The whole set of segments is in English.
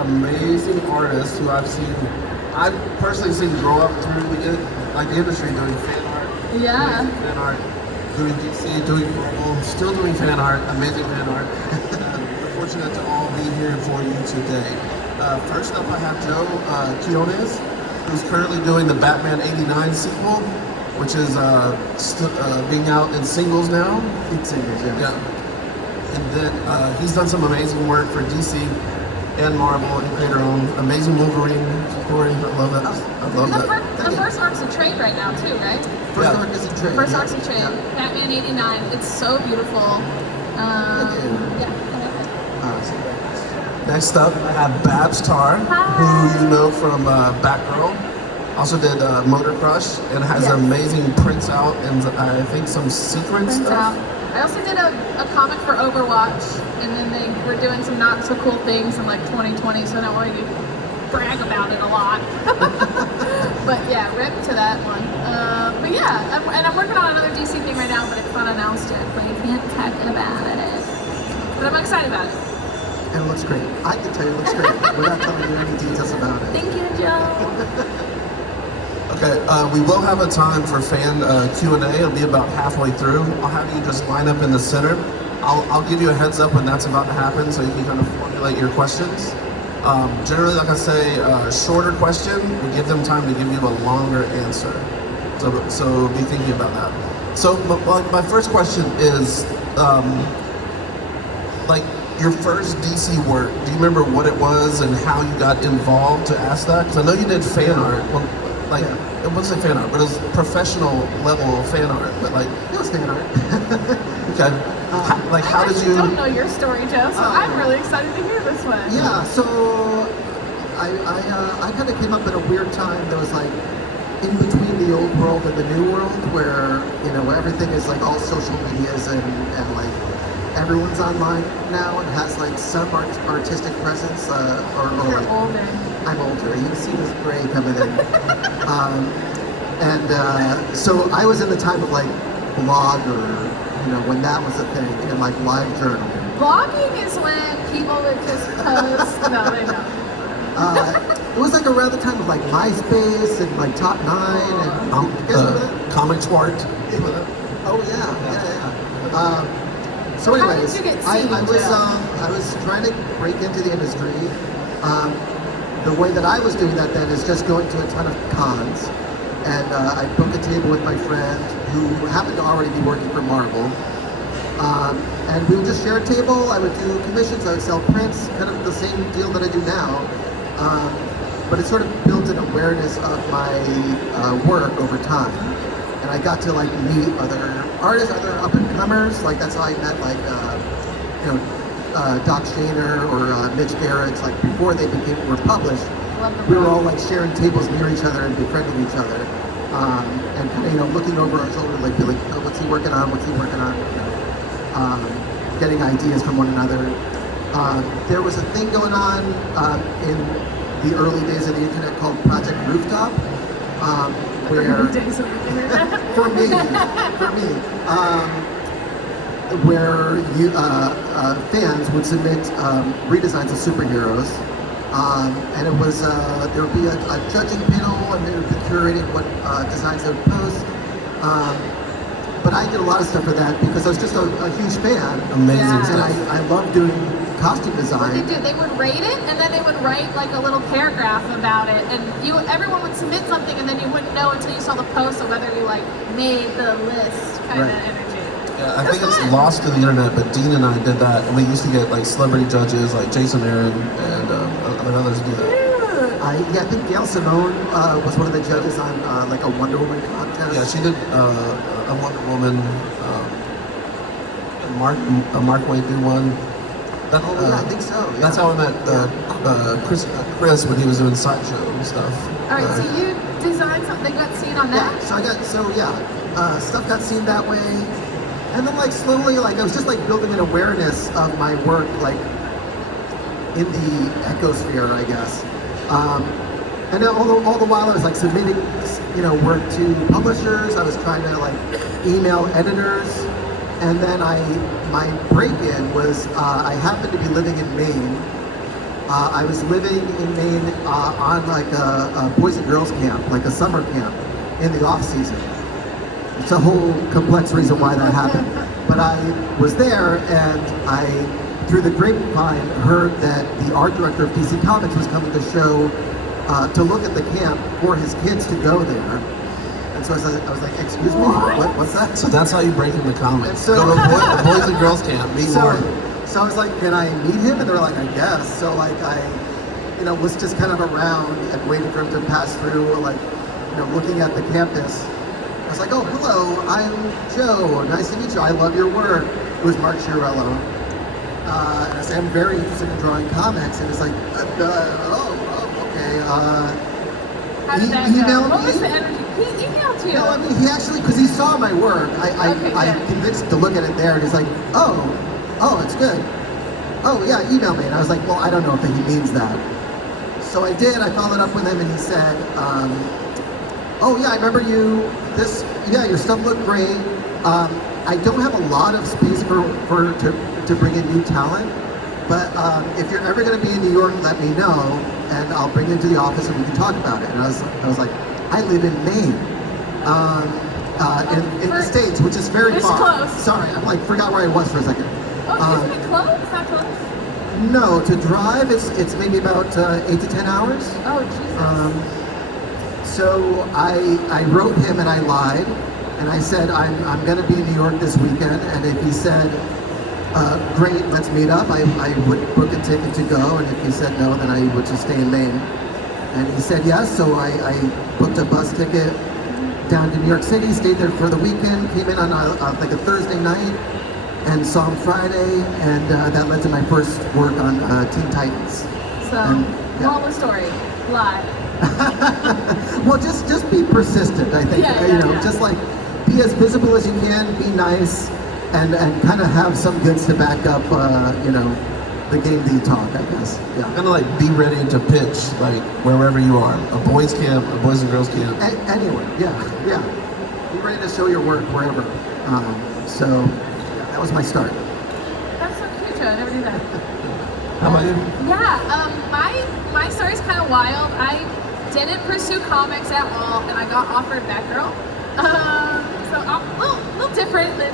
amazing artists who I've personally seen grow up through the industry doing fan art. Yeah. Amazing fan art, doing DC, doing Marvel, still doing fan art, amazing fan art. We're fortunate to all be here for you today. First up, I have Joe Quinones, who's currently doing the Batman '89 sequel, which is being out in singles now. In singles, yeah. And then he's done some amazing work for DC and Marvel and created her own amazing Wolverine story. I love that. I love that. The first arc's a trade right now too, right? First arc is a trade. First arc's a trade. Yeah. Batman '89. It's so beautiful. Next up, I have Babs Tarr, who you know from Batgirl. Also did Motor Crush and has amazing prints out and I think some secret stuff. I also did a comic for Overwatch, and then they were doing some not so cool things in like 2020, so I don't really brag about it a lot. But yeah, rip to that one. But yeah, I'm working on another DC thing right now, but it's not announced yet, but I can't talk about it. But I'm excited about it. And it looks great. I can tell you it looks great without telling you any details about it. Thank you, Joe. Okay, we will have a time for fan Q&A. It'll be about halfway through. I'll have you just line up in the center. I'll give you a heads up when that's about to happen so you can kind of formulate your questions. Generally, like I say, shorter question, we give them time to give you a longer answer. So be thinking about that. So my first question is, like your first DC work, do you remember what it was and how you got involved to ask that? Because I know you did fan art. Well, like, it wasn't fan art, but it was professional level fan art. But like, it was fan art. Okay. How did you? I don't know your story, Joe, so I'm really excited to hear this one. Yeah, so I kind of came up at a weird time. There was like in between the old world and the new world, where where everything is like all social medias and like everyone's online now and has like some artistic presence or You're like older. I'm older. You can see this gray coming in. So I was in the time of like Blogger, when that was a thing, and like live journal. Blogging is when people would just post. No, they don't. It was like around the time of like MySpace and like Top 9 and you guys remember that? Comic Swart. Oh yeah. So anyways, How did you get seen, I was trying to break into the industry. The way that I was doing that then is just going to a ton of cons, and I'd book a table with my friend who happened to already be working for Marvel, and we would just share a table. I would do commissions, I would sell prints, kind of the same deal that I do now, but it sort of built an awareness of my work over time, and I got to like meet other artists, other up and comers. Like that's how I met like Doc Shaner or Mitch Garrett, like before they were published. We were all like sharing tables near each other and befriending each other, and kind of looking over our shoulder, like be like, oh, what's he working on? What's he working on? Getting ideas from one another. There was a thing going on in the early days of the internet called Project Rooftop, where for me. Where fans would submit redesigns of superheroes, and it was there would be a judging panel, and they would be curating what designs they would post. But I did a lot of stuff for that because I was just a huge fan. Amazing stuff. stuff. And I love doing costume design. What they do, they would rate it, and then they would write like a little paragraph about it, and everyone would submit something, and then you wouldn't know until you saw the post of whether you like made the list kind of energy. Yeah, I think it's lost to the internet, but Dean and I did that, and we used to get like celebrity judges like Jason Aaron and others do that. I think Gail Simone was one of the judges on like a Wonder Woman contest. Yeah, she did a Wonder Woman. Mark Waid did one. I think so. Yeah. That's how I met Chris when he was doing Sideshow and stuff. All right, so you designed something, got seen on that? Yeah, stuff got seen that way. And then like slowly, like I was just like building an awareness of my work, like in the ecosphere, I guess. And all the while I was like submitting, work to publishers. I was trying to like email editors, and then my break-in was I happened to be living in Maine I was living in Maine on like a boys and girls camp, like a summer camp in the off season. It's a whole complex reason why that happened. But I was there, and I, through the grapevine, heard that the art director of DC Comics was coming to show, to look at the camp for his kids to go there. And so I was like, excuse me, what's that? So that's how you break into comics. So, go to a boys and girls camp, meet Lauren. So I was like, can I meet him? And they were like, I guess. So like I, was just kind of around and waiting for him to pass through, like, looking at the campus. I was like, oh, hello, I'm Joe. Nice to meet you. I love your work. It was Mark Chiarello. And I said, I'm very interested in drawing comics. And it's like, okay. How did that go? What was the energy? He emailed you. No, I mean, he actually, because he saw my work, I convinced him to look at it there, and he's like, oh, it's good. Oh, yeah, email me. And I was like, well, I don't know if he means that. So I did. I followed up with him, and he said, oh, yeah, I remember you. Your stuff looked great. I don't have a lot of space to bring in new talent, but if you're ever going to be in New York, let me know, and I'll bring you into the office and we can talk about it. And I was like, I live in Maine, in the States, which is very far. Close. Sorry, I forgot where I was for a second. Oh, isn't it close? It's not close? No, to drive, it's maybe about 8 to 10 hours. Oh, Jesus. So I wrote him and I lied, and I said I'm going to be in New York this weekend, and if he said, great, let's meet up, I would book a ticket to go, and if he said no, then I would just stay in Maine. And he said yes, so I booked a bus ticket down to New York City, stayed there for the weekend, came in on like a Thursday night, and saw him Friday, and that led to my first work on Teen Titans. So, moral of the story, lie. Well, just be persistent, I think. Just like be as visible as you can, be nice, and kind of have some goods to back up, the game that you talk, I guess. Yeah. Kind of be ready to pitch, wherever you are. A boys camp, a boys and girls camp. Anywhere, yeah. Be ready to show your work wherever. So that was my start. That's so cute, Joe. I never knew that. How about you? Yeah, my story's kind of wild. I didn't pursue comics at all, and I got offered Batgirl. So I'm a little different than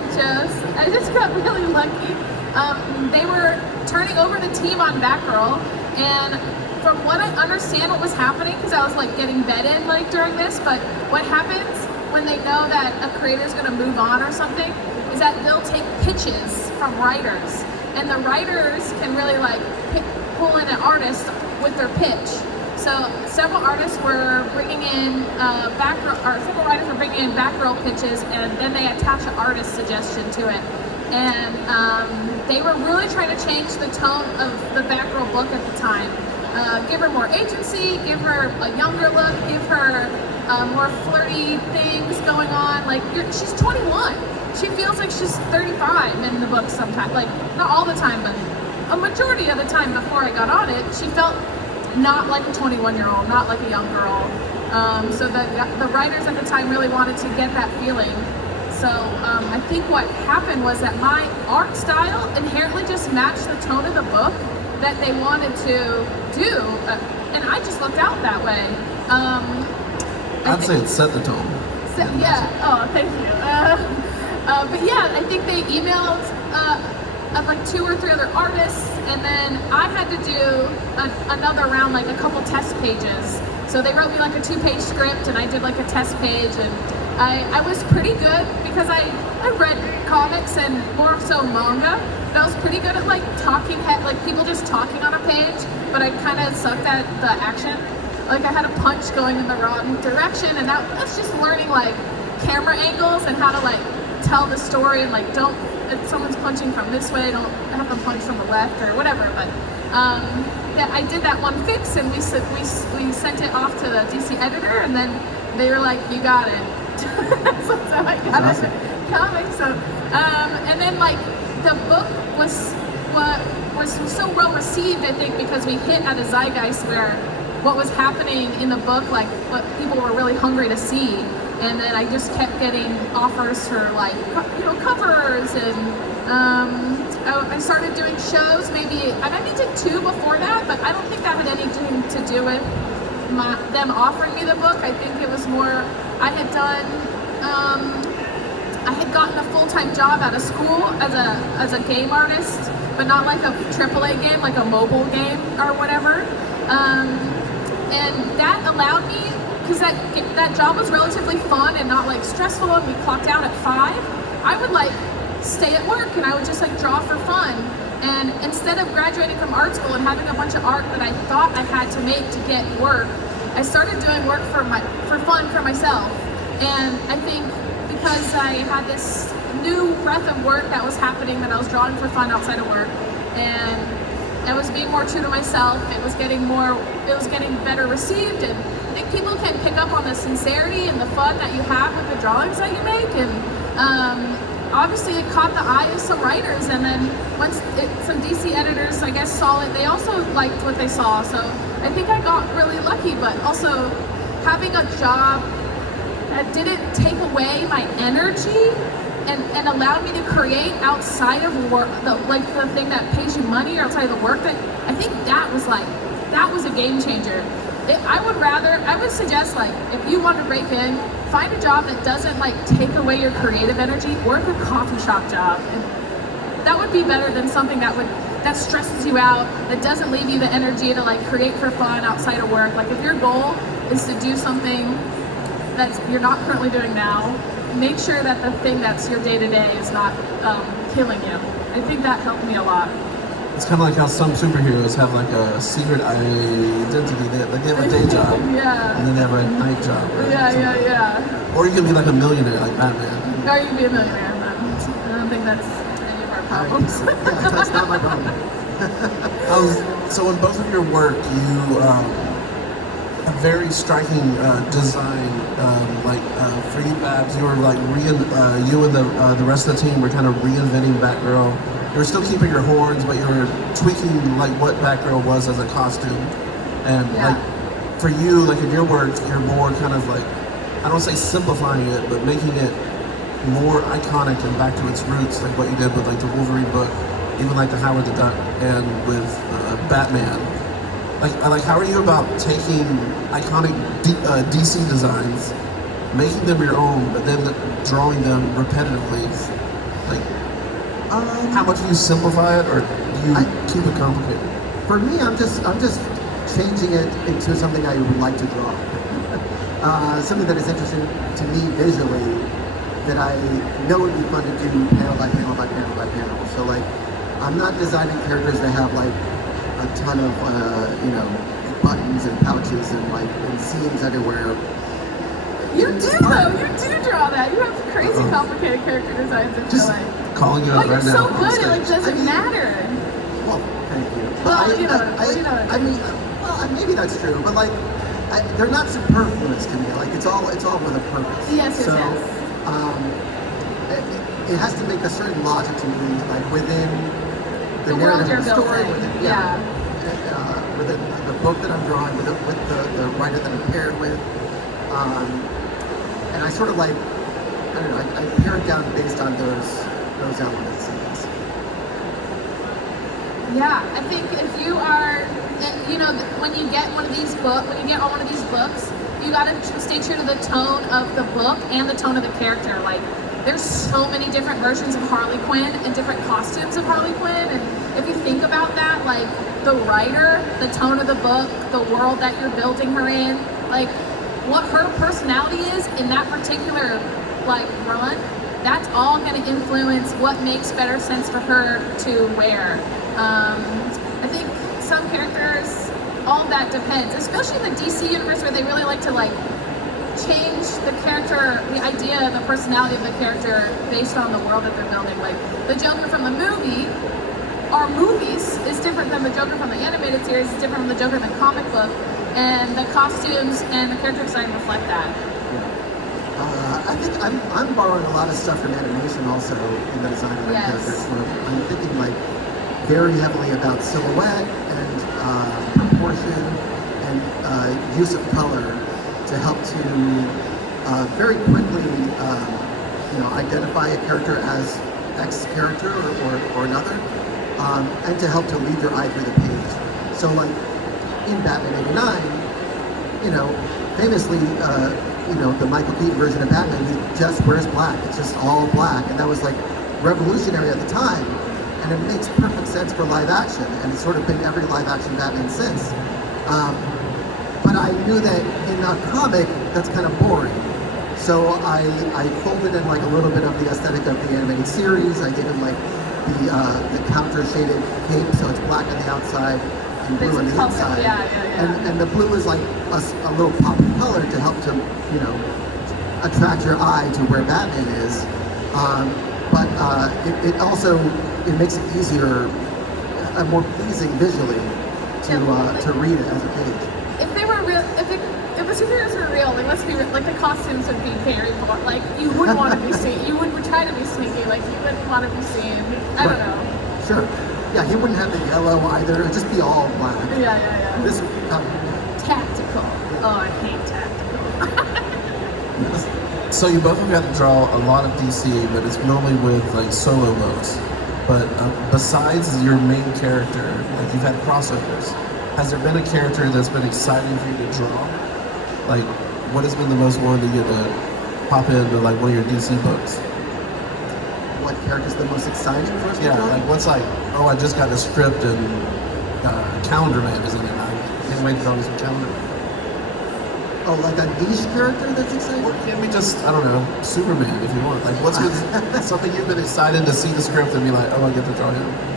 I just got really lucky. They were turning over the team on Batgirl, and from what I understand what was happening, because I was getting vetted during this, but what happens when they know that a creator's gonna move on or something is that they'll take pitches from writers, and the writers can really pull in an artist with their pitch. So several artists were bringing in several writers were bringing in Batgirl pitches, and then they attach an artist suggestion to it. And they were really trying to change the tone of the Batgirl book at the time. Give her more agency, give her a younger look, give her more flirty things going on. She's 21. She feels like she's 35 in the book sometimes. Not all the time, but a majority of the time before I got on it, she felt not like a 21-year-old, not like a young girl. So the writers at the time really wanted to get that feeling. So I think what happened was that my art style inherently just matched the tone of the book that they wanted to do, and I just looked out that way. I'd say it set the tone. Yeah. Oh, thank you. But yeah, I think they emailed of 2 or 3 other artists, and then I had to do another round, a couple test pages. So they wrote me a 2-page script, and I did a test page, and I was pretty good because I read comics and more so manga, but I was pretty good at talking people just talking on a page, but I kind of sucked at the action. I had a punch going in the wrong direction, and that's just learning camera angles and how to tell the story, and don't, if someone's punching from this way, don't have them punch from the left or whatever. But yeah, I did that one fix, and we sent it off to the DC editor, and then they were like, you got it. So I got it. Comic. So and then the book was so well received, I think, because we hit at a zeitgeist where what was happening in the book, what people were really hungry to see. And then I just kept getting offers for covers and I started doing shows. Maybe I did 2 before that, but I don't think that had anything to do with them offering me the book. I think it was more I had gotten a full-time job at a school as a game artist, but not like a AAA game, like a mobile game or whatever. And that allowed me, because that job was relatively fun and not like stressful, and we clocked out at 5. I would like stay at work and I would just like draw for fun. And instead of graduating from art school and having a bunch of art that I thought I had to make to get work, I started doing work for fun for myself. And I think because I had this new breadth of work that was happening, that I was drawing for fun outside of work, and I was being more true to myself. It was getting better received, and I think people can pick up on the sincerity and the fun that you have with the drawings that you make. And obviously it caught the eye of some writers, and then once some DC editors, I guess, saw it, they also liked what they saw. So I think I got really lucky, but also having a job that didn't take away my energy and allowed me to create outside of work, the thing that pays you money, or outside of the work, that I think that was a game changer. I would suggest, like, if you want to break in, find a job that doesn't like take away your creative energy. Work a coffee shop job, and that would be better than something that stresses you out, that doesn't leave you the energy to like create for fun outside of work. Like, if your goal is to do something that you're not currently doing now, make sure that the thing that's your day-to-day is not killing you. I think that helped me a lot. It's kind of like how some superheroes have like a secret identity. They have a day job, Yeah. and then they have a night job. Right? Yeah. Or you can be like a millionaire, like Batman. Or you can be a millionaire, but I don't think that's any of our problems. Yeah, that's not my problem. So in both of your work, you a very striking design. For you, Babs, you were like you and the rest of the team were kind of reinventing Batgirl. You were still keeping your horns, but you were tweaking like what Batgirl was as a costume. And like for you, like in your work, you're more kind of like, I don't say simplifying it, but making it more iconic and back to its roots, like what you did with like the Wolverine book, even like the Howard the Duck, and with Batman. Like how are you about taking iconic DC designs, making them your own, but then drawing them repetitively? Like, how much do you simplify it, or do you keep it complicated? For me, I'm just changing it into something I would like to draw. Something that is interesting to me visually, that I know would be fun to do panel by panel by panel by panel. So like, I'm not designing characters that have like a ton of buttons and pouches and seams everywhere. You do though. You do draw that. You have crazy complicated character designs. I feel like. Calling you out But right you're now. so good. It like doesn't matter. Well, thank you. Well, I mean, maybe that's true, but like, they're not superfluous to me. Like, it's all with a purpose. Yes. So, it has to make a certain logic to me, like within the world narrative you're of the story, building. within the book that I'm drawing, with the writer that I'm paired with, and I sort of like, I don't know, I pare it down based on those elements, I guess. Yeah, I think if you are, when you get on one of these books, you gotta stay true to the tone of the book and the tone of the character. Like, there's so many different versions of Harley Quinn and different costumes of Harley Quinn, and if you think about that, like the writer, the tone of the book, the world that you're building her in, like what her personality is in that particular like run, that's all going to influence what makes better sense for her to wear. I think some characters, all of that depends, especially in the DC universe where they really like to like change the character, the idea, the personality of the character based on the world that they're building. Like the Joker from the movie, or movies, is different than the Joker from the animated series, is different from the Joker in the comic book, and the costumes and the character design reflect that. I think I'm borrowing a lot of stuff from animation also in the design of my characters. I'm thinking like very heavily about silhouette and proportion and use of color to help to very quickly identify a character as X character or another, and to help to lead your eye through the page. So like in Batman '89, you know, famously, you know, the Michael Keaton version of Batman, he just wears black. It's just all black, and that was like revolutionary at the time, and it makes perfect sense for live action, and it's sort of been every live action Batman since. But I knew that in a comic, that's kind of boring. So I folded in like a little bit of the aesthetic of the animated series. I gave him like the counter shaded cape, so it's black on the outside and blue on the inside. And the blue is like a little pop of color to help to, you know, attract your eye to where Batman is. But it also, it makes it easier, more pleasing visually to read it as a page. If they were real, if the superheroes were real, like let's be real, like the costumes would be very boring. Like you wouldn't want to be seen. You would try to be sneaky. Like you wouldn't want to be seen. I don't know. Sure. Yeah, he wouldn't have the yellow either. It'd just be all black. Yeah. This would be tactical. Oh, I hate tactical. So you both have got to draw a lot of DC, but it's normally with like solo books. But besides your main character, like you've had crossovers. Has there been a character that's been exciting for you to draw? Like, what has been the most one to get to pop into like one of your DC books? What character's the most exciting for us to Yeah, draw? like what's like, oh, I just got a script and Calendar Man is in it. I can't wait to draw some Calendar Man. Oh, like a niche character that's exciting? Or it can be just, I don't know, Superman if you want. Like, what's been something you've been excited to see the script and be like, oh, I get to draw him?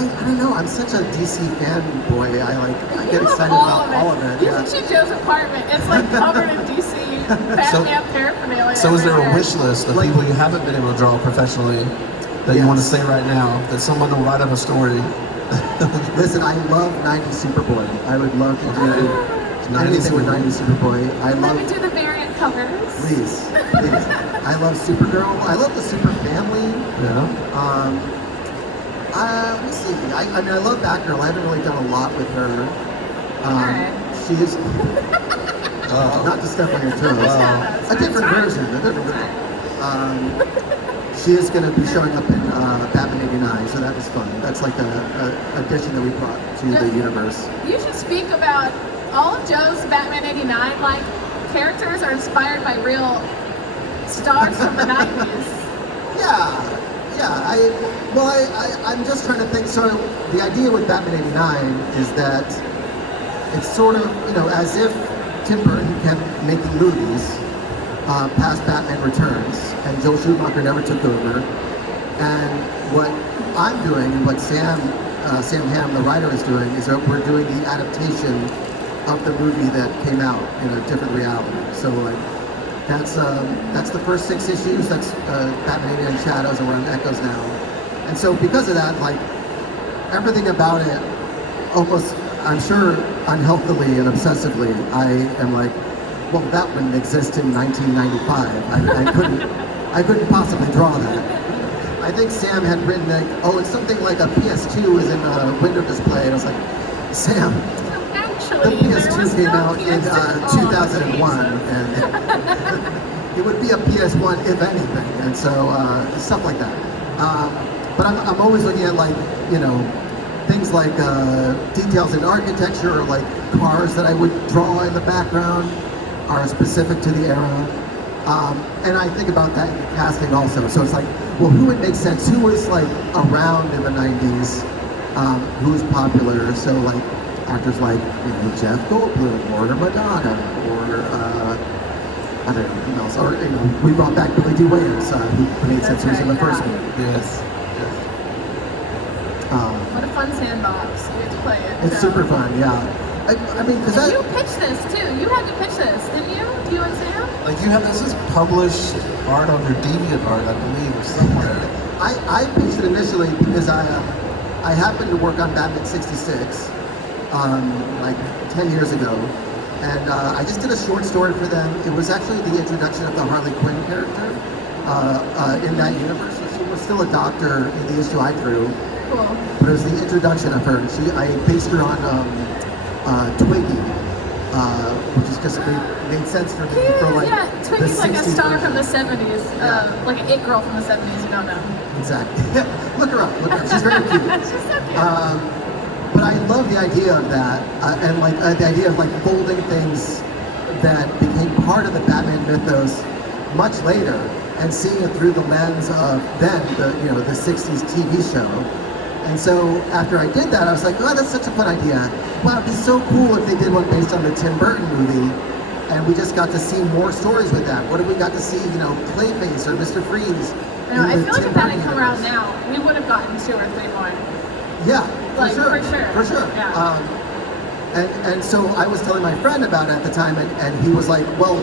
I don't know. I'm such a DC fanboy. I get excited about all of it. You should see Joe's apartment. It's like covered in DC Batman paraphernalia. So is there a everywhere. wish list of people you haven't been able to draw professionally that you want to say right now, that someone will write up a story? Listen, I love 90s Superboy. I would love to do anything with 90s Superboy. Let me do the variant covers. Please. I love Supergirl. I love the Super Family. Yeah. Let me see. I mean, I love Batgirl. I haven't really done a lot with her. Alright. She is not to step on your toes. A different version. She is going to be showing up in Batman '89, so that was fun. That's like a addition that we brought to the universe. You should speak about all of Joe's Batman '89. Like characters are inspired by real stars from the '90s. Yeah. I'm just trying to think. So the idea with Batman '89 is that it's sort of, you know, as if Tim Burton kept making movies past Batman Returns, and Joel Schumacher never took over. And what I'm doing, and what Sam Hamm, the writer, is doing, is that we're doing the adaptation of the movie that came out in a different reality. So like, that's the first 6 issues. That's Batman '89 Shadows, and we're on Echoes now. And so because of that, like, everything about it, almost, I'm sure, unhealthily and obsessively, I am like, well, that wouldn't exist in 1995. I couldn't possibly draw that. I think Sam had written like, oh, it's something like a PS2 is in a window display, and I was like, Sam, Actually, the PS2 came out in 2001, and it would be a PS1 if anything, and so stuff like that. But I'm always looking at, like, you know, things like details in architecture, or like cars that I would draw in the background are specific to the era. And I think about that in the casting also. So it's like, well, who would make sense? Who was like around in the 90s? Who's popular? So like actors like, you know, Jeff Goldblum or Madonna, or I don't know who else. Or, you know, we brought back Billy D. Williams, who made sense. He was in the first one. Yes. What a fun sandbox. You get to play it. It's super fun, yeah. I mean, because you pitched this too. You had to pitch this, didn't you? You and Sam? Like you have this as published art on your DeviantArt, I believe, or somewhere. I pitched it initially because I happened to work on Batman '66 like 10 years ago, and I just did a short story for them. It was actually the introduction of the Harley Quinn character in that universe. So she was still a doctor in the issue I drew, Cool. but it was the introduction of her. I based her on Twiggy which is just made sense for me for like yeah, the Twinkie's like a 60s star version. from the 70s, like an it girl from the 70s, you don't know. Exactly. Look her up. Look her up. She's very cute. She's so cute. But I love the idea of that, and like the idea of like folding things that became part of the Batman mythos much later, and seeing it through the lens of then the 60s TV show. And so after I did that, I was like, oh, that's such a fun idea. Wow, it'd be so cool if they did one based on the Tim Burton movie, and we just got to see more stories with that. What if we got to see, Clayface or Mr. Freeze? I feel like Tim if that had Burton come around universe. now, we would have gotten 2 or 3 more. Yeah, Like, for sure. for sure. For sure. Yeah. And so I was telling my friend about it at the time, and he was like, well,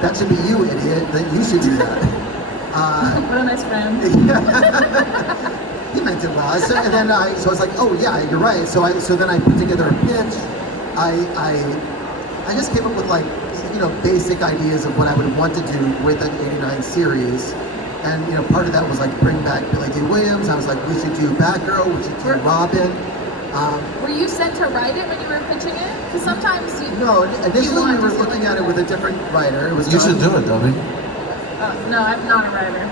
that should be you, idiot, that you should do that. What a nice friend. He meant it well. So I was like, oh yeah, you're right. So then I put together a pitch. I just came up with like, basic ideas of what I would want to do with an 89 series. And part of that was like bring back Billy D. Williams. I was like, we should do Batgirl, we should do Robin. Were you sent to write it when you were pitching it? Because sometimes No, initially we want were to do looking like at it with a different writer. It was You should do it, Dobby. no, I'm not a writer.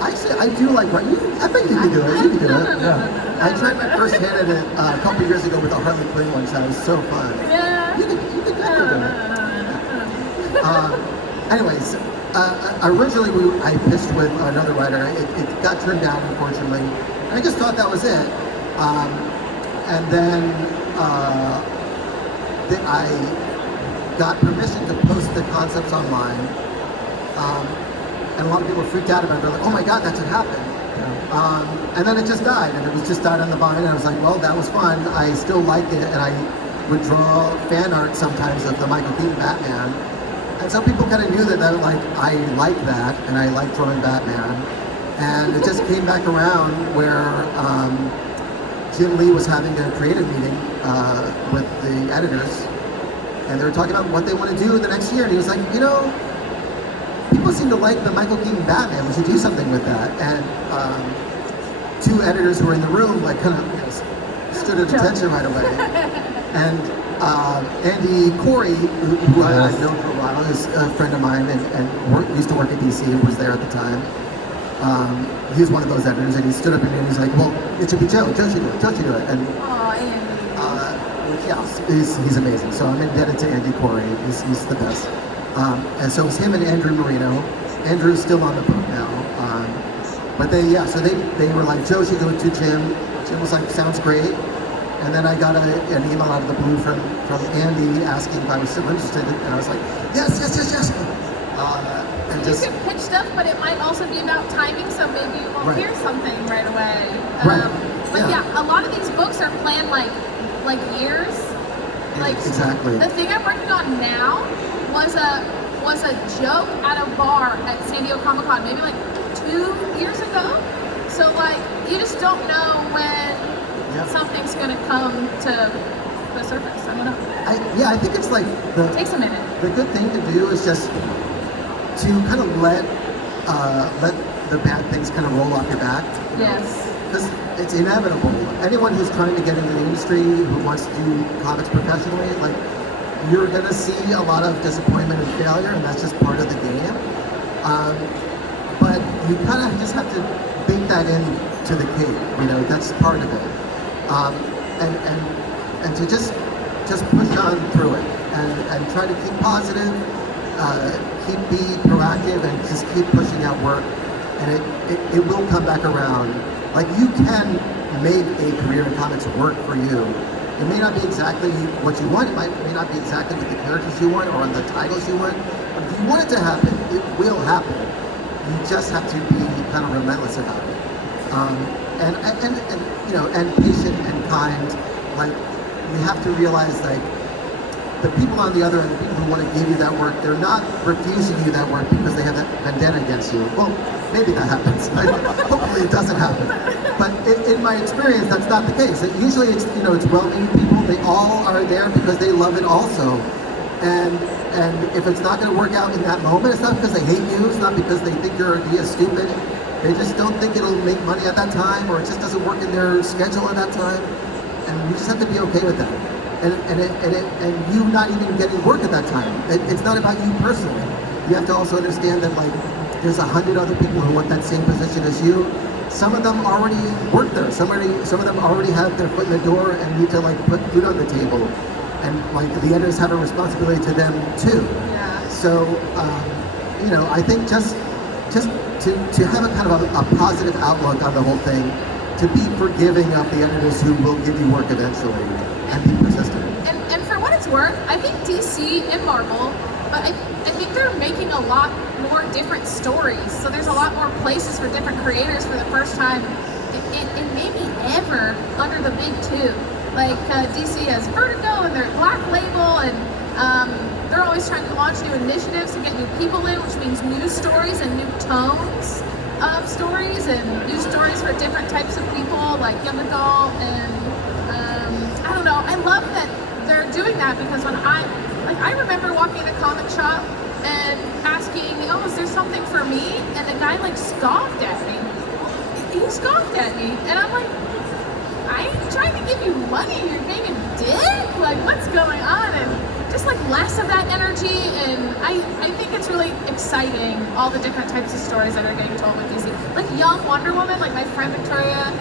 Actually, I do like writing. I bet you can do it. You can do No, it. no, no, Yeah. no, no. I tried my first hand at it a couple years ago with the Harley Quinn one, so that was so fun. Yeah. You could definitely do it. Anyways, originally I pitched with another writer. It got turned down, unfortunately. And I just thought that was it. And then I got permission to post the concepts online. And a lot of people freaked out about it. They're like, oh my God, that should happen. And then it just died, and it was just died on the vine. And I was like, well, that was fun. I still like it, and I would draw fan art sometimes of the Michael Keaton Batman. And so people kind of knew that like I like that, and I like drawing Batman. And it just came back around where Jim Lee was having a creative meeting with the editors, and they were talking about what they want to do the next year. And he was like, people seem to like the Michael Keaton Batman. We should do something with that. And 2 editors who were in the room, like, kind of stood at attention right away. And Andy Corey, who I've known for a while, is a friend of mine and used to work at DC and was there at the time. He was one of those editors, and he stood up and he's like, well, it should be Joe. Joe should do it. Joe should do it. And yeah, he's amazing. So I'm indebted to Andy Corey. He's the best. And so it was him and Andrew Marino. Andrew's still on the book now. But they were like, Joe should go to Jim. Jim was like, sounds great. And then I got an email out of the blue from Andy asking if I was still interested. And I was like, yes. And You can pitch stuff, but it might also be about timing, so maybe you won't hear something right away. But yeah, a lot of these books are planned like years. Like exactly. The thing I'm working on now was a joke at a bar at San Diego Comic-Con maybe like 2 years ago. So like you just don't know when something's gonna come to the surface. I don't know. I think it's like It takes a minute. the good thing to do is just to kind of let the bad things kind of roll off your back. Yes. Because it's inevitable. Anyone who's trying to get into the industry, who wants to do comics professionally, like, you're gonna see a lot of disappointment and failure, and that's just part of the game. But you kind of just have to bake that into the cake. That's part of it. And to just push on through it and try to keep positive, be proactive, and just keep pushing out work, and it will come back around. Like, you can make a career in comics work for you. It may not be exactly what you want. It may not be exactly with the characters you want or on the titles you want. But if you want it to happen, it will happen. You just have to be kind of relentless about it, and patient and kind. Like, you have to realize, like, the people on the other end, the people who want to give you that work, they're not refusing you that work because they have a vendetta against you. Well, maybe that happens. Hopefully it doesn't happen. But in my experience, that's not the case. Usually it's well-meaning people. They all are there because they love it also. And if it's not going to work out in that moment, it's not because they hate you. It's not because they think your idea is stupid. They just don't think it'll make money at that time, or it just doesn't work in their schedule at that time. And we just have to be okay with that. and you not even getting work at that time. It's not about you personally. You have to also understand that like there's 100 other people who want that same position as you. Some of them already work there. Some of them already have their foot in the door and need to like put food on the table. And like the editors have a responsibility to them too. Yeah. So you know, I think just to have a kind of a positive outlook on the whole thing, to be forgiving of the editors who will give you work eventually, and be persistent. And for what it's worth, I think DC and Marvel, I think they're making a lot more different stories. So there's a lot more places for different creators for the first time, and maybe ever under the big two. Like DC has Vertigo and their Black Label, and they're always trying to launch new initiatives to get new people in, which means new stories and new tones of stories and new stories for different types of people, like young adult, and I don't know. I love that they're doing that, because when I remember walking in a comic shop and asking, oh, is there something for me? And the guy like scoffed at me. He scoffed at me, and I'm like, I ain't trying to give you money. You're being a dick. Like, what's going on? And just like less of that energy, and I think it's really exciting, all the different types of stories that are getting told with DC. Like young Wonder Woman, like my friend Victoria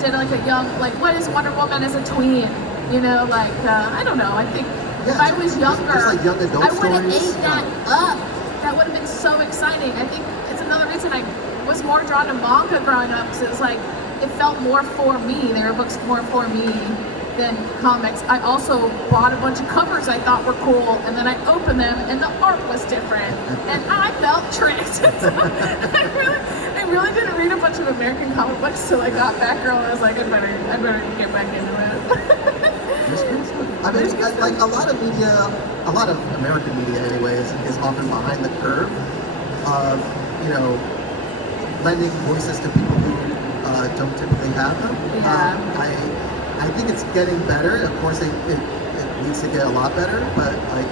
did like a young, like what is Wonder Woman as a tween? You know, like I don't know. I think if I was younger, like young adult I would have stories. ate that up. That would have been so exciting. I think it's another reason I was more drawn to manga growing up, because it was like it felt more for me. There were books more for me than comics. I also bought a bunch of covers I thought were cool, and then I opened them and the art was different, and I felt tricked. So I really didn't read a bunch of American comic books till I got Batgirl, and I was like, I better get back into it. I mean, like a lot of media, a lot of American media anyways, is often behind the curve of, you know, lending voices to people who don't typically have them. Yeah. I think it's getting better. Of course, it needs to get a lot better, but like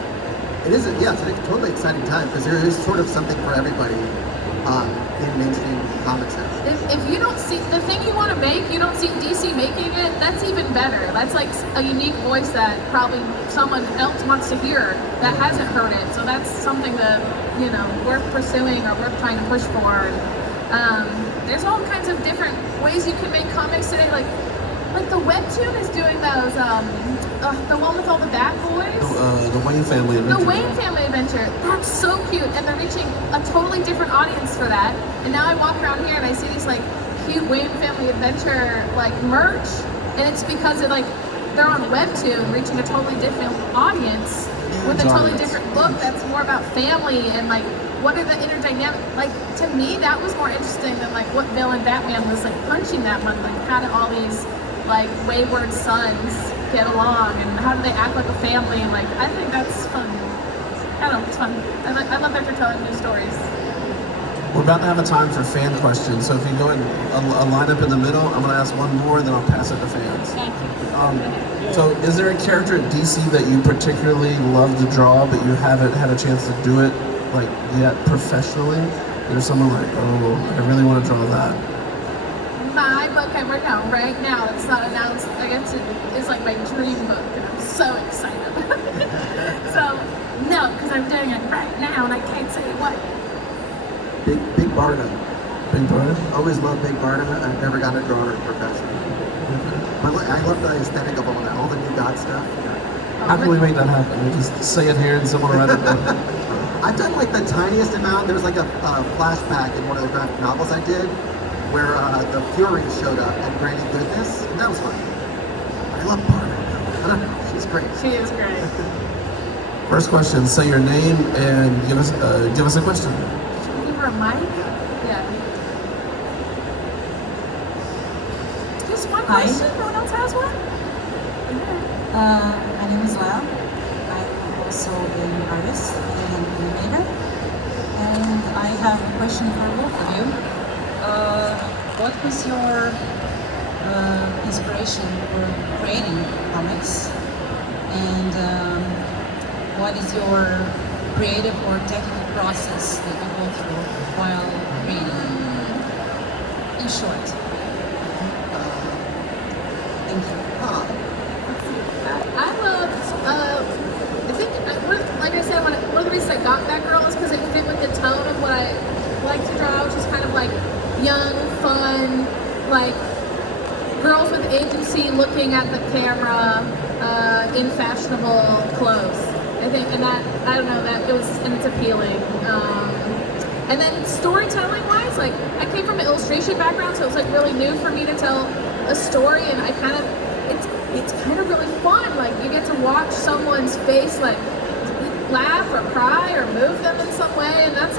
it is, it's a totally exciting time, because there is sort of something for everybody in mainstream comics now. If you don't see the thing you want to make, you don't see DC making it, that's even better. That's like a unique voice that probably someone else wants to hear that hasn't heard it. So that's something that, you know, worth pursuing or worth trying to push for. There's all kinds of different ways you can make comics today. Like the webtoon is doing those, the one with all the bad boys. The Wayne Family Adventure. The Wayne Family Adventure. That's so cute, and they're reaching a totally different audience for that. And now I walk around here and I see these like cute Wayne Family Adventure like merch, and it's because it like they're on webtoon, reaching a totally different audience with a totally different look that's more about family and like what are the interdynamic. Like to me, that was more interesting than like what villain Batman was like punching that month. Like how did all these like wayward sons get along, and how do they act like a family? And like I think that's fun. I don't know, it's fun. I love that they're telling new stories. We're about to have a time for fan questions, so if you go in a line up in the middle, I'm going to ask one more, then I'll pass it to fans. Thank you. So is there a character at DC that you particularly love to draw, but you haven't had a chance to do it like yet professionally? There's someone like, oh, I really want to draw that. My book I'm working on right now, it's not announced, I guess it's like my dream book, and I'm so excited. So, no, because I'm doing it right now, and I can't say what. Big Barda. Big Barda? Always loved Big Barda. I've never gotten to draw it professionally. But I love the aesthetic of all the new God stuff. How can we make that happen? We just say it here and someone will write it down. I've done like the tiniest amount. There was like a flashback in one of the graphic novels I did, where the Furies showed up at Granny Goodness, and that was fun. I love Barda. She's great. She is great. First question, say your name and give us a question. Should we give her a mic? Yeah. Just one Hi. question? No one else has one? My name is Lau. I'm also an artist and animator. And I have a question for both of you. What was your inspiration for creating comics? And what is your creative or technical process that you go through while creating? In short. Thank you. young, fun, like girls with agency looking at the camera in fashionable clothes. I think, and that, I don't know, that it was, and it's appealing. And then storytelling wise, like I came from an illustration background, so it was like really new for me to tell a story, and I kind of, it's kind of really fun. Like you get to watch someone's face like laugh or cry or move them in some way, and that's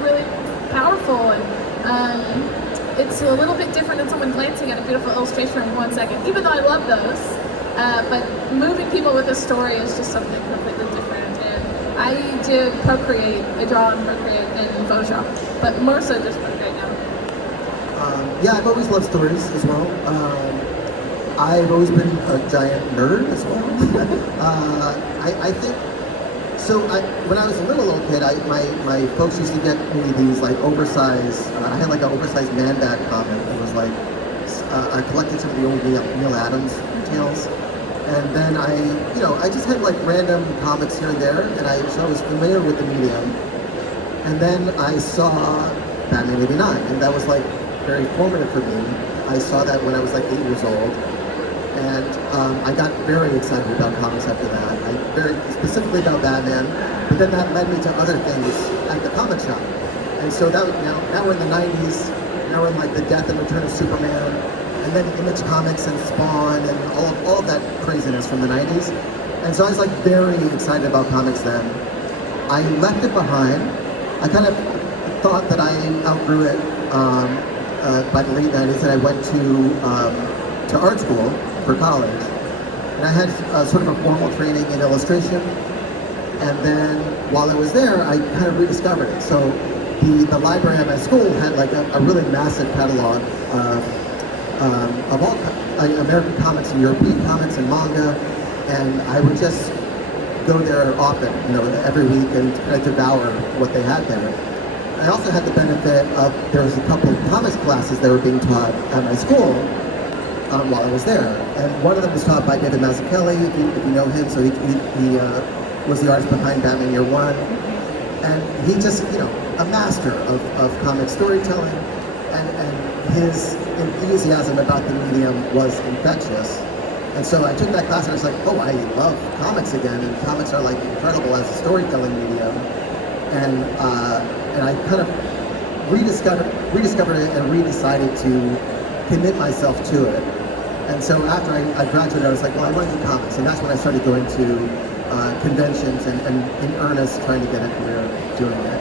really powerful. And it's a little bit different than someone glancing at a beautiful illustration in 1 second, even though I love those. But moving people with a story is just something completely different. And I do Procreate, I draw and Procreate in Photoshop, but more so just Procreate now. Yeah, I've always loved stories as well. I've always been a giant nerd as well. I think, so when I was a little kid, my folks used to get me these like oversized, I had like an oversized man bag comic. It was like, I collected some of the old Neil Adams tales. And then I just had like random comics here and there, and so I was familiar with the medium. And then I saw Batman '89, and that was like very formative for me. I saw that when I was like 8 years old, and I got very excited about comics after that. Very specifically about Batman, but then that led me to other things at the comic shop. And so that now we're in the '90s. Now we're in like the death and return of Superman. And then Image Comics and Spawn and all of that craziness from the 90s. And so I was like very excited about comics then. I left it behind. I kind of thought that I outgrew it by the late 90s, and I went to art school for college. And I had sort of a formal training in illustration. And then while I was there, I kind of rediscovered it. So the library at my school had like a really massive catalog of all American comics and European comics and manga, and I would just go there often, every week, and kind of devour what they had there. I also had the benefit of, there was a couple of comics classes that were being taught at my school while I was there, and one of them was taught by David Mazzucchelli, if you know him. So he was the artist behind Batman Year One, and he just, a master of comic storytelling, and his enthusiasm about the medium was infectious. And so I took that class and I was like, oh, I love comics again, and comics are like incredible as a storytelling medium. And I kind of rediscovered it and redecided to commit myself to it. And so after I graduated, I was like, well, I want to do comics. And that's when I started going to conventions and in earnest trying to get a career doing it.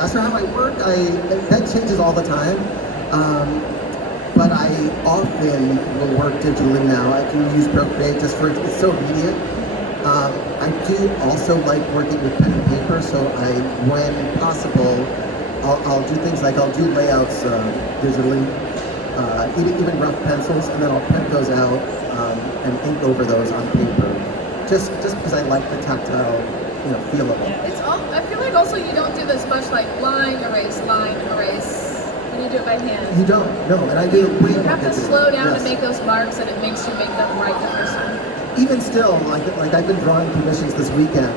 As for how I work, that changes all the time. But I often will work digitally now. I do use Procreate just for, it's so immediate. I do also like working with pen and paper, so when possible, I'll do things like I'll do layouts digitally, even rough pencils, and then I'll print those out and ink over those on paper, just because I like the tactile, feel of it. I feel like also you don't do this much like line erase, when you do it by hand. You don't, no, and I do it way You more have to digitally. slow down Yes. to make those marks, and it makes you make them right the first time. Even still, like I've been drawing commissions this weekend,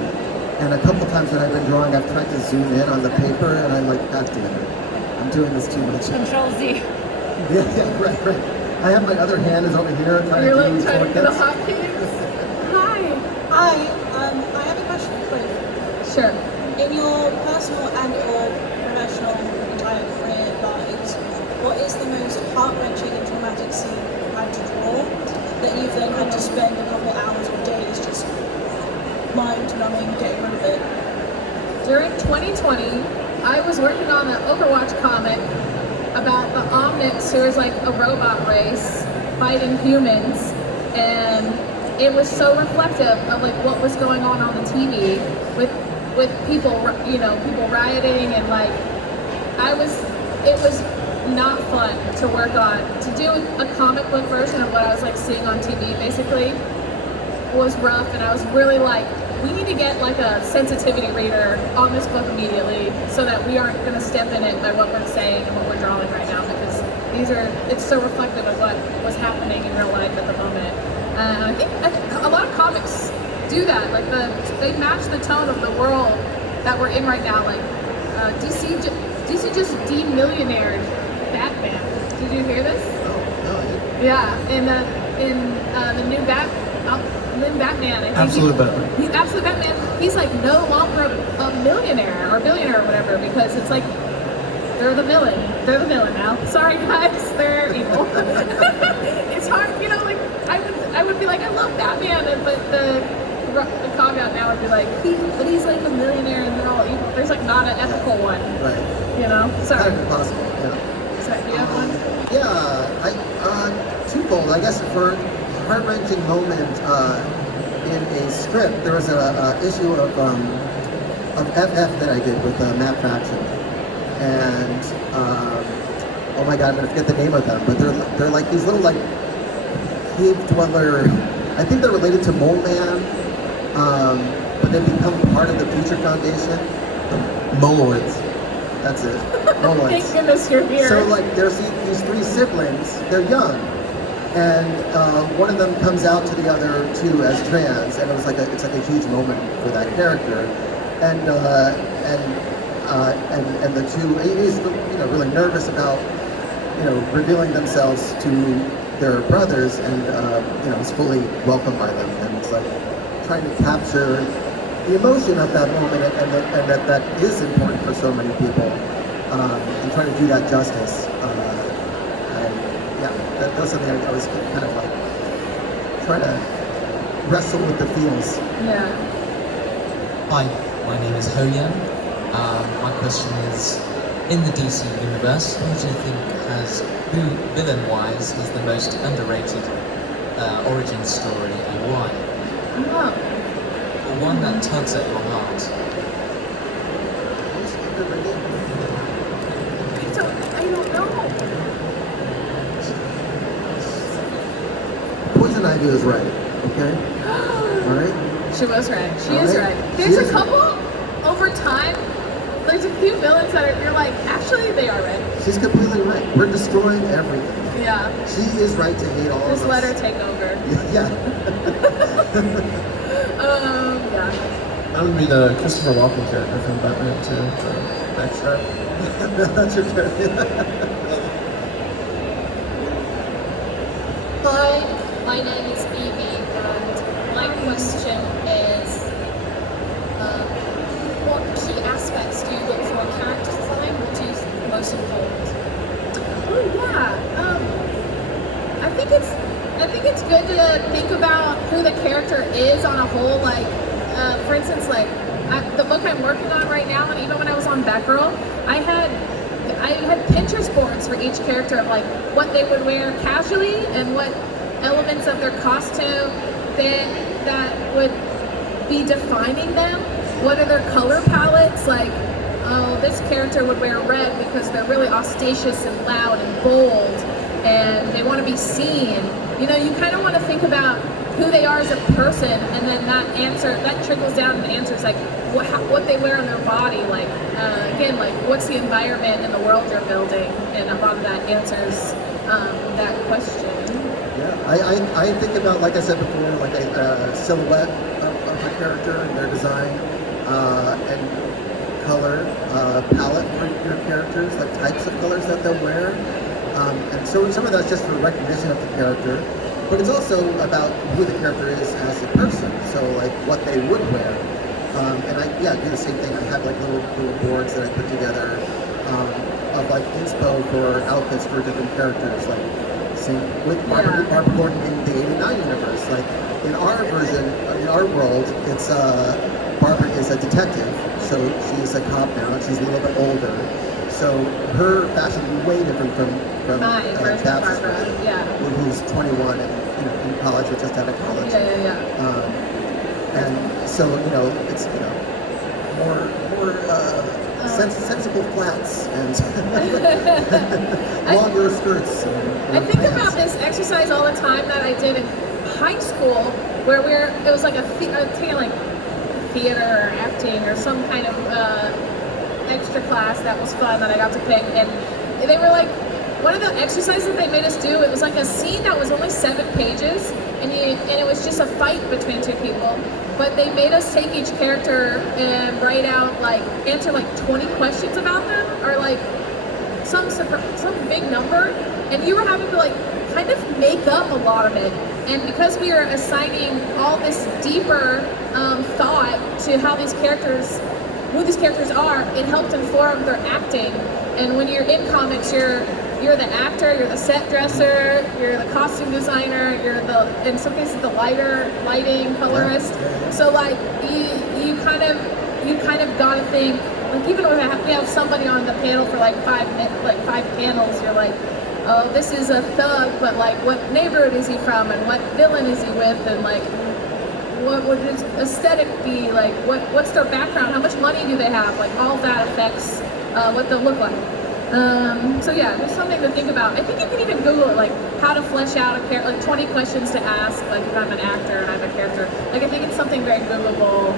and a couple times when I've been drawing, I've tried to zoom in on the paper, and I'm like, God damn it, I'm doing this too much. Control Z. Yeah, right. I have my other hand is over here trying You're to like do trying to do the shortcuts. hotkeys. Hi. Hi, I have a question for you. Sure. In your personal and or professional entire career lives, what is the most heart-wrenching and traumatic scene you had to draw that you've then had to spend a couple hours or days just mind-numbing getting rid of it? During 2020, I was working on the Overwatch comic about the Omnics, who is like a robot race fighting humans, and it was so reflective of like what was going on the TV with people, people rioting, and like it was not fun to work on. To do a comic book version of what I was like seeing on TV basically was rough, and I was really like, we need to get like a sensitivity reader on this book immediately so that we aren't going to step in it by what we're saying and what we're drawing right now, because it's so reflective of what was happening in real life at the moment. I think a lot of comics do that, like they match the tone of the world that we're in right now. Like DC DC just demillionaired Batman. Did you hear this? Oh, no. Yeah, in the new Batman. I think Absolute Batman. Absolute Batman. He's like no longer a millionaire or billionaire or whatever because it's like they're the villain. They're the villain now. Sorry guys, they're evil. It's hard, you know. Like I would be like I love Batman, but the caveat now would be like he's like a millionaire and they're all evil. There's like not an ethical one. Right. You know. Sorry. Kind of impossible. Yeah. Sorry. Do you have one? Yeah, twofold. I guess for a heart-wrenching moment in a script, there was a issue of FF that I did with Matt Fraction, and oh my god, I'm gonna forget the name of them, but they're like these little like cave dweller. I think they're related to Mole Man, but they become part of the Future Foundation. Moloids. That's it. Moloids. Thank goodness you're here. So like there's these three siblings, they're young, and one of them comes out to the other two as trans, and it's like a huge moment for that character, and the two, he's really nervous about revealing themselves to their brothers, and he's fully welcomed by them, and it's like trying to capture the emotion of that moment, and that is important for so many people, and trying to do that justice. That was something I was kind of like trying to wrestle with the feels. Yeah. Hi, my name is Ho-Yan. My question is, in the DC universe, who do you think villain-wise, is the most underrated origin story and why? Oh. Or one that tugs at your heart? I don't know. Poison Ivy is right, okay? All right? She was right. She All is right. right. She There's is a couple over time. There's a few villains that you're like, actually, they are right. She's completely right. We're destroying everything. Yeah. She is right to hate all of us. Just let her take over. Yeah. Yeah. That would be the Christopher Walken character from Batman 2, the extra. That's your character. Hi, my name is Evie, and my question is, what key aspects do you look for in character design? What is most important? Oh yeah. I think it's good to think about who the character is on a whole. Like, for instance, like the book I'm working on right now, and even when I was on Batgirl, I had Pinterest boards for each character of like what they would wear casually and what elements of their costume that would be defining them. What are their color palettes? Like, oh, this character would wear red because they're really ostentatious and loud and bold, and they want to be seen. You kind of want to think about who they are as a person, and then that trickles down and answers like what they wear on their body. Like again, like what's the environment and the world you're building, and a lot of that answers that question. Yeah, I think about, like I said before, like a silhouette of a character and their design, and color palette for your characters, like types of colors that they'll wear. And so some of that's just for recognition of the character, but it's also about who the character is as a person, so like what they would wear. And I do the same thing. I have like little boards that I put together of like inspo for outfits for different characters, like same with Barbara Gordon in the '89 universe. Like in our version, in our world, it's Barbara is a detective, so she's a cop now, and she's a little bit older. So her fashion is way different from Babs' who's 21 and in college or just out of college. And so it's more sensible flats and longer skirts. I think about this exercise all the time that I did in high school, where it was like taking like theater or acting or some kind of extra class that was fun that I got to pick, and they were like, one of the exercises that they made us do, it was like a scene that was only 7 pages, and it was just a fight between two people. But they made us take each character and write out answer 20 questions about them, or some big number, and you were having to kind of make up a lot of it. And because we are assigning all this deeper thought to how these characters, who these characters are, it helped inform their acting. And when you're in comics, you're the actor, you're the set dresser, you're the costume designer, you're in some cases the lighting colorist. So you kind of gotta think, even when we have somebody on the panel for 5 panels, you're like, oh, this is a thug, but what neighborhood is he from, and what villain is he with, and what would his aesthetic be, what's their background, how much money do they have, all that affects what they'll look like. So yeah, there's something to think about. I think you can even Google it, how to flesh out a character, 20 questions to ask, if I'm an actor and I have a character. I think it's something very Googleable,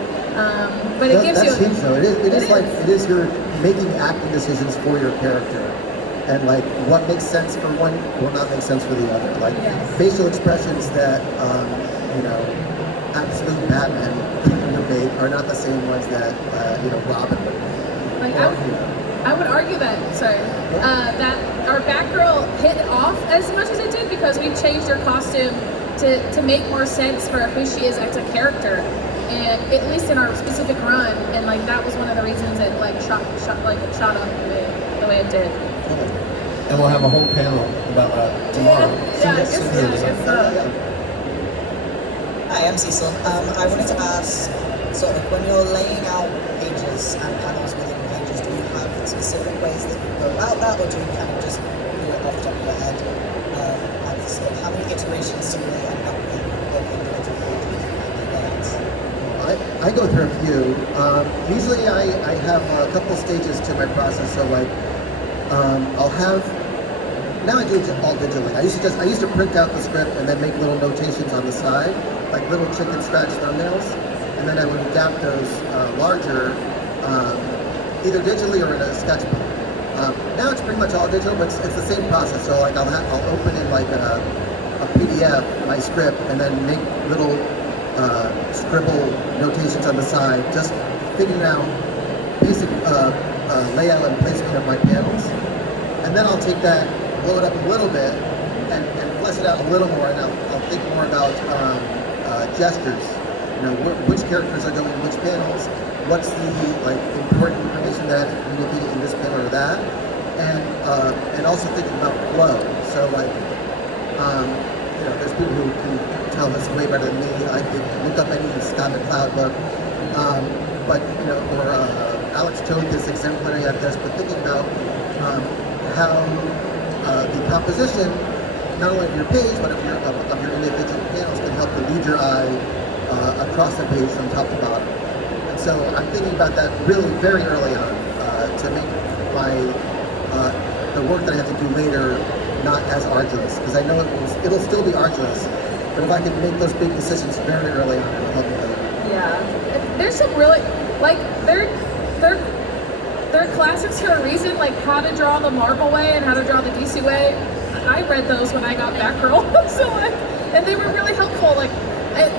but it gives that's you. huge, though. It is you're making acting decisions for your character, and what makes sense for one will not make sense for the other. Yes. Facial expressions that absolute Batman would make are not the same ones that Robin would make. I would argue that that our Batgirl hit off as much as it did because we changed her costume to make more sense for who she is as a character, and at least in our specific run, and that was one of the reasons it shot up the way it did. And we'll have a whole panel about that tomorrow. Hi, I'm Cecil. I wanted to ask, sort of, when you're laying out pages and panels within pages, do you have specific ways that you go about that, or do you kind of just do it off the top of your head? And sort of, how many iterations do you really end up with of individual pages? I go through a few. Usually I have a couple stages to my process, so I'll have, now I do it all digitally. I used to print out the script and then make little notations on the side, little chicken scratch thumbnails, and then I would adapt those larger, either digitally or in a sketchbook. Now it's pretty much all digital, but it's the same process. So I'll open in a PDF my script and then make little scribble notations on the side, just figuring out basic layout and placement of my panels. And then I'll take that, blow it up a little bit, and flesh it out a little more, and I'll think more about gestures. Which characters are going in which panels, what's the important information that I have to communicate in this panel or that, and also thinking about flow. So there's people who can tell this way better than me. I could look up any Scott McCloud book, or Alex Toth is exemplary at this, but thinking about how the composition, not only of your page, but of your individual panels can help to lead your eye across the page from top to bottom. And so I'm thinking about that really very early on to make the work that I have to do later not as arduous, because I know it'll still be arduous, but if I can make those big decisions very early on, it'll help me later. Yeah, there's some really they're classics for a reason, How to Draw the Marvel Way and How to Draw the DC Way. I read those when I got Batgirl, and they were really helpful.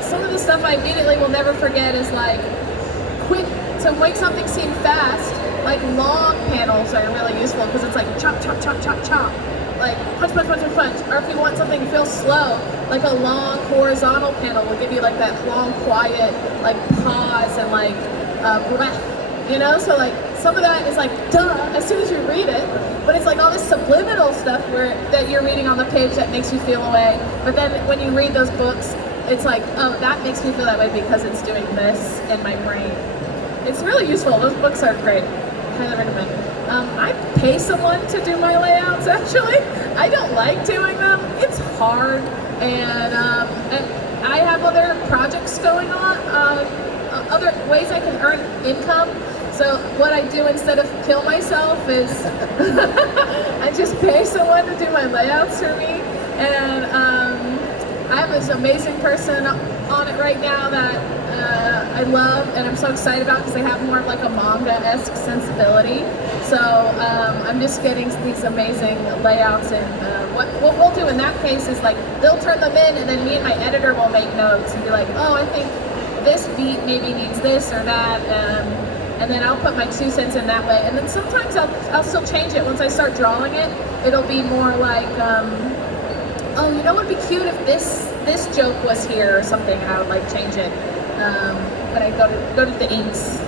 Some of the stuff I immediately will never forget is quick to make something seem fast. Long panels are really useful because it's chop, chop, chop, chop, chop. Punch, punch, punch, punch, punch. Or if you want something to feel slow, a long horizontal panel will give you that long, quiet, pause and breath. So some of that is duh, as soon as you read it, but it's all this subliminal stuff that you're reading on the page that makes you feel a way. But then when you read those books, it's oh, that makes me feel that way because it's doing this in my brain. It's really useful. Those books are great. Highly recommend. I pay someone to do my layouts, actually. I don't like doing them. It's hard, and I have other projects going on, other ways I can earn income. So what I do instead of kill myself is I just pay someone to do my layouts for me, and I have this amazing person on it right now that I love and I'm so excited about because they have more of a manga-esque sensibility. So I'm just getting these amazing layouts and what we'll do in that case is like they'll turn them in, and then me and my editor will make notes and be like, oh, I think this beat maybe needs this or that, and then I'll put my 2 cents in that way. And then sometimes I'll still change it once I start drawing it. It'll be more like, oh, you know what would be cute if this joke was here or something, and I would like change it. But I go to the inks.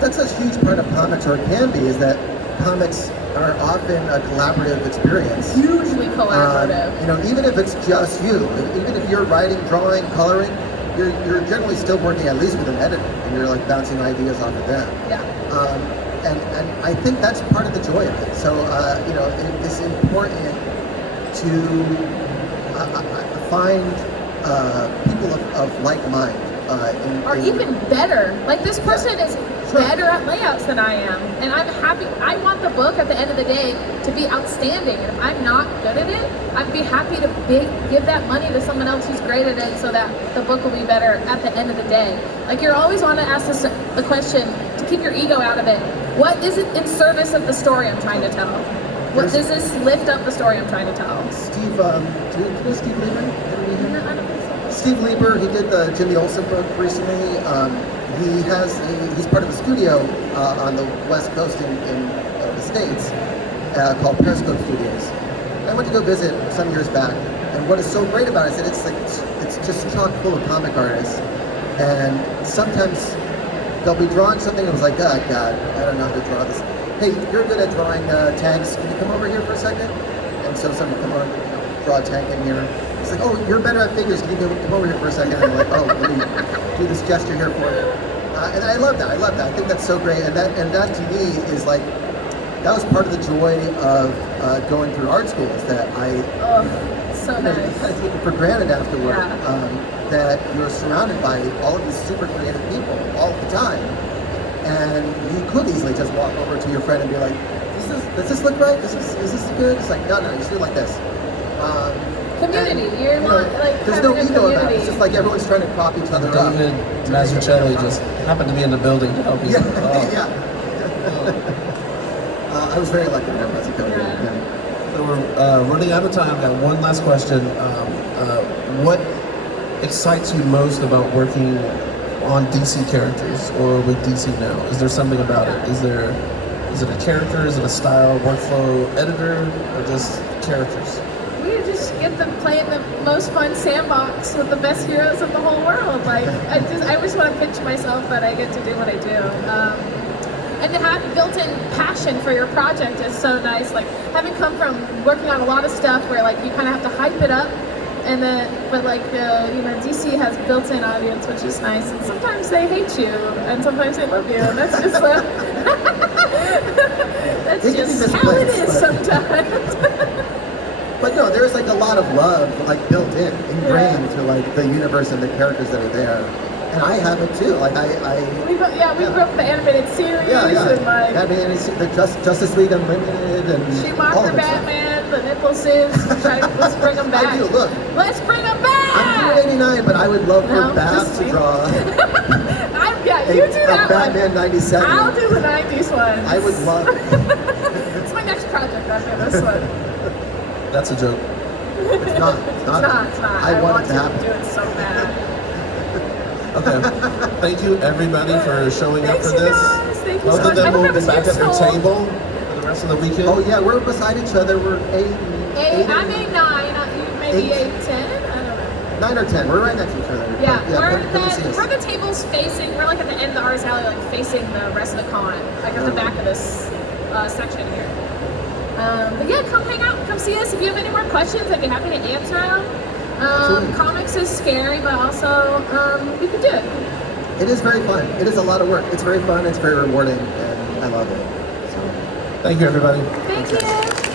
That's a huge part of comics, or it can be, is that comics are often a collaborative experience. Hugely collaborative. You know, even if it's just you, even if you're writing, drawing, coloring, you're generally still working at least with an editor, and you're like bouncing ideas off of them. Yeah. And I think that's part of the joy of it. So you know, it's important to find people of like mind. Or even better. Like this person is better at layouts than I am, and I'm happy. I want the book at the end of the day to be outstanding, and if I'm not good at it, I'd be happy to give that money to someone else who's great at it, so that the book will be better at the end of the day. Like you always want to ask the question to keep your ego out of it. What is it in service of the story I'm trying to tell? What does this lift up the story I'm trying to tell? Steve, do you know Steve Lieber? No, I don't think so. Steve Lieber, he did the Jimmy Olsen book recently. He's part of a studio on the West Coast in the States called Periscope Studios. And I went to go visit some years back, and what is so great about it is that it's just chock full of comic artists, and sometimes they'll be drawing something and it's like, oh God, I don't know how to draw this. Hey, you're good at drawing tanks. Can you come over here for a second? And so someone come on, draw a tank in here. It's like, oh, you're better at figures. Can you come over here for a second? And I'm like, oh, let me do this gesture here for you. And I love that. I think that's so great. And that to me is like, that was part of the joy of going through art school, is that So you nice. kind of take it for granted afterward, Yeah. that you're surrounded by all of these super creative people all the time. And you could easily just walk over to your friend and be like, does this look right? Is this good? It's like, no, you should do it like this. Community. And, You're not like there's having no a ego about it. community. It's just like everyone's trying to prop each other up. David Mazzucchelli just happened to be in the building to help you. Yeah, I was very lucky to have Mazzucchelli. Yeah. So we're running out of time. Got one last question. What excites you most about working on DC characters or with DC now? Is there something about it? Is it a character? Is it a style, workflow, editor, or just characters? We just get to play in the most fun sandbox with the best heroes of the whole world. Like I just want to pitch myself that I get to do what I do. And to have built-in passion for your project is so nice. Like having come from working on a lot of stuff where like you kind of have to hype it up, and then DC has built-in audience, which is nice. And sometimes they hate you, and sometimes they love you, and that's just that's just how it is sometimes. But no, there's like a lot of love like built in, ingrained to like the universe and the characters that are there. And I have it too. Like we grew up with the animated series and like the Justice League Unlimited and all Schumacher of that Batman, the Nicholsons. Let's bring them back. I do. Look, Let's bring them back. I'm 89, but I would love for No, Bath just to me. draw. You do that Batman one. 97. I'll do the 90s one. I would love. It's my next project after this one. That's a joke. It's not. It's not. I want it to happen. do it so bad. Okay. Thank you everybody for showing up Thanks, for you this. guys. Thank you Both so of much. I them hope will it be was back at their useful. table for the rest of the weekend. Oh yeah, we're beside each other. We're I'm a 9. Maybe Eight. a 10. I don't know. 9 or 10. We're right next to each other. Yeah, come and see us. we're the tables facing. We're like at the end of the artist alley, like facing the rest of the con, like at the back of this section here. But yeah, come hang out, come see us. If you have any more questions, I'd be happy to answer them. Comics is scary, but also you can do it. It is very fun. It is a lot of work. It's very fun. It's very rewarding, and I love it. So. Thank you everybody. Thank you.